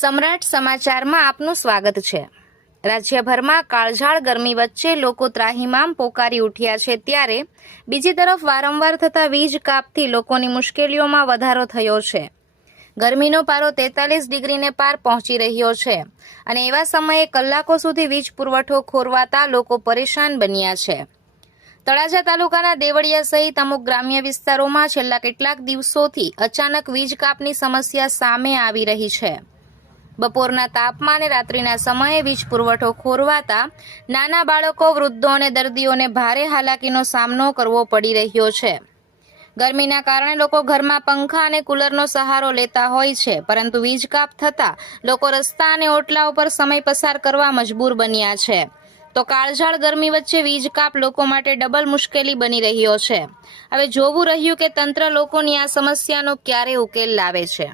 સમ્રાટ સમાચારમાં આપનું સ્વાગત છે। રાજ્યભરમાં કાળઝાળ ગરમી વચ્ચે લોકો ત્રાહિમામ પોકારી ઉઠ્યા છે, ત્યારે બીજી તરફ વારંવાર થતા વીજ કાપથી લોકોની મુશ્કેલીઓમાં વધારો થયો છે। ગરમીનો પારો 43 ડિગ્રીને પાર પહોંચી રહ્યો છે અને એવા સમયે કલાકો સુધી વીજ પુરવઠો ખોરવાતા લોકો પરેશાન બન્યા છે। તળાજા તાલુકાના દેવળિયા સહિત અમુક ગ્રામ્ય વિસ્તારોમાં છેલ્લા કેટલાક દિવસોથી અચાનક વીજ કાપની સમસ્યા સામે આવી રહી છે। બપોરના તાપમાને રાત્રિના સમયે વીજ પુરવઠો ખોરવાતા નાના બાળકો, વૃદ્ધો અને દર્દીઓને ભારે હાલાકીનો સામનો કરવો પડી રહ્યો છે। ગરમીના કારણે લોકો ઘરમાં પંખા અને કુલરનો સહારો લેતા હોય છે, પરંતુ વીજ કાપ થતાં લોકો રસ્તા અને ઓટલા ઉપર સમય પસાર કરવા મજબૂર બન્યા છે। તો કાળઝાળ ગરમી વચ્ચે વીજ કાપ લોકો માટે ડબલ મુશ્કેલી બની રહ્યો છે। હવે જોવું રહ્યું કે તંત્ર લોકોની આ સમસ્યાનો ક્યારે ઉકેલ લાવે છે।